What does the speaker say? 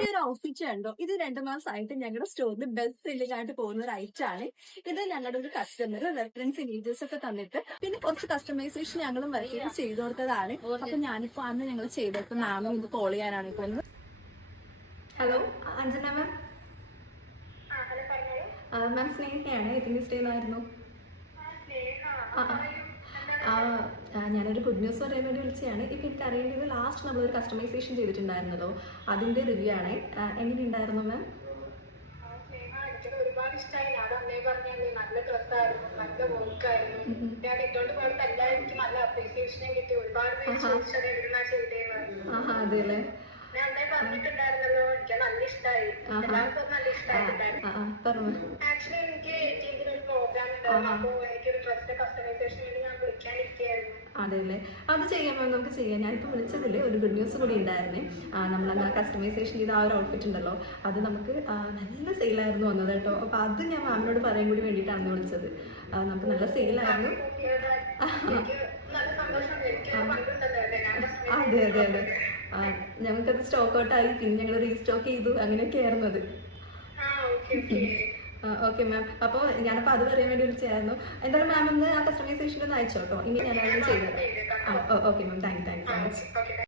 ഈ ഒരു ഔട്ട്ഫിറ്റ് കണ്ടോ, ഇത് 2 മാസമായിട്ട് ഞങ്ങളുടെ സ്റ്റോറിൽ ബെസ്റ്റ് സെല്ലിംഗ് ആയിട്ട് പോകുന്ന ഒരു ഐറ്റം ആണ്. ഇത് ഞങ്ങളുടെ ഒരു കസ്റ്റമർ റെഫറൻസ് ഇമേജസ് ഒക്കെ തന്നിട്ട് പിന്നെ കുറച്ച് കസ്റ്റമൈസേഷൻ ഞങ്ങളും വർക്ക് ചെയ്തു കൊടുത്തതാണ്. അപ്പൊ ഞാനിപ്പോ അന്ന് ഞങ്ങൾ ചെയ്തപ്പോ മാമും ഇത് കോൾ ചെയ്യാനാണ് ഇപ്പൊ. ഹലോ അഞ്ജന മാം. മാം സ്നേഹയാണ്. ഇതിന്റെ സ്റ്റേന്നായിരുന്നു. ഞാനൊരു ഗുഡ് ന്യൂസ് പറയാൻ വേണ്ടി വിളിച്ചതാണ്. ഇപ്പം എനിക്ക് അറിയേണ്ടത് ലാസ്റ്റ് നമ്മളൊരു കസ്റ്റമൈസേഷൻ ചെയ്തിട്ടുണ്ടായിരുന്നല്ലോ, അതിന്റെ റിവ്യൂ ആണ്. എങ്ങനെ ഉണ്ടായിരുന്നു മാം? ഒരുപാട് ഇഷ്ടമായി. ഞാൻ അന്നേ പറഞ്ഞല്ലേ, നല്ല ഡ്രസ്സായിരുന്നു, നല്ല വർക്കായിരുന്നു. ഞാൻ ഇട്ടോണ്ട് പോയിട്ട് എല്ലാവരും എനിക്ക് നല്ല അപ്രീസിയേഷനും കിട്ടി. ഒരുപാട് പേര് ചോദിച്ചത് എവിടുന്നാ ചെയ്തേന്ന്. അതെല്ലേ, ഞാൻ അന്നേ പറഞ്ഞിട്ടുണ്ടായിരുന്നല്ലോ, എനിക്ക് നല്ല ഇഷ്ടമായി. എല്ലാവർക്കും നല്ല ഇഷ്ടമായിട്ടുണ്ടായിരുന്നു. ആക്ച്വലി എനിക്ക് ഇതിനൊരു പ്രോഗ്രാം ഉണ്ടായിരുന്നു. അപ്പൊ എനിക്കൊരു ഡ്രസ്സിന്റെ കസ്റ്റമൈസേഷൻ വേണ്ടി ഞാൻ വിളിക്കാനിരിക്കുകയായിരുന്നു. അതെല്ലേ, അത് ചെയ്യാമോ? നമുക്ക് ചെയ്യാം. ഞാനിപ്പോൾ വിളിച്ചതിൽ ഒരു ഗുഡ് ന്യൂസ് കൂടി ഉണ്ടായിരുന്നേ. നമ്മളന്ന് കസ്റ്റമൈസേഷൻ ചെയ്ത ആ ഒരു ഔട്ട്ഫിറ്റ് ഉണ്ടല്ലോ, അത് നമുക്ക് നല്ല സെയിലായിരുന്നു വന്നത് കേട്ടോ. അപ്പോൾ അത് ഞാൻ മാമിനോട് പറയാൻ കൂടി വേണ്ടിയിട്ടാണ് വിളിച്ചത്. നമുക്ക് നല്ല സെയിലായിരുന്നു. അതെ അതെ അതെ, ഞങ്ങൾക്കത് സ്റ്റോക്ക് ഔട്ടായി, പിന്നെ ഞങ്ങൾ റീസ്റ്റോക്ക് ചെയ്തു, അങ്ങനെയൊക്കെ ആയിരുന്നു അത്. Okay ma'am. അപ്പോൾ ഞാനപ്പോൾ അത് പറയാൻ വേണ്ടി വിളിച്ചായിരുന്നു. എന്തായാലും മാം ഒന്ന് ആ കസ്റ്റമൈസേഷൻ ഒന്ന് അയച്ചോട്ടോ. ഇനി ഞാൻ അങ്ങനെ ചെയ്തത്. Okay ma'am, thank you so much.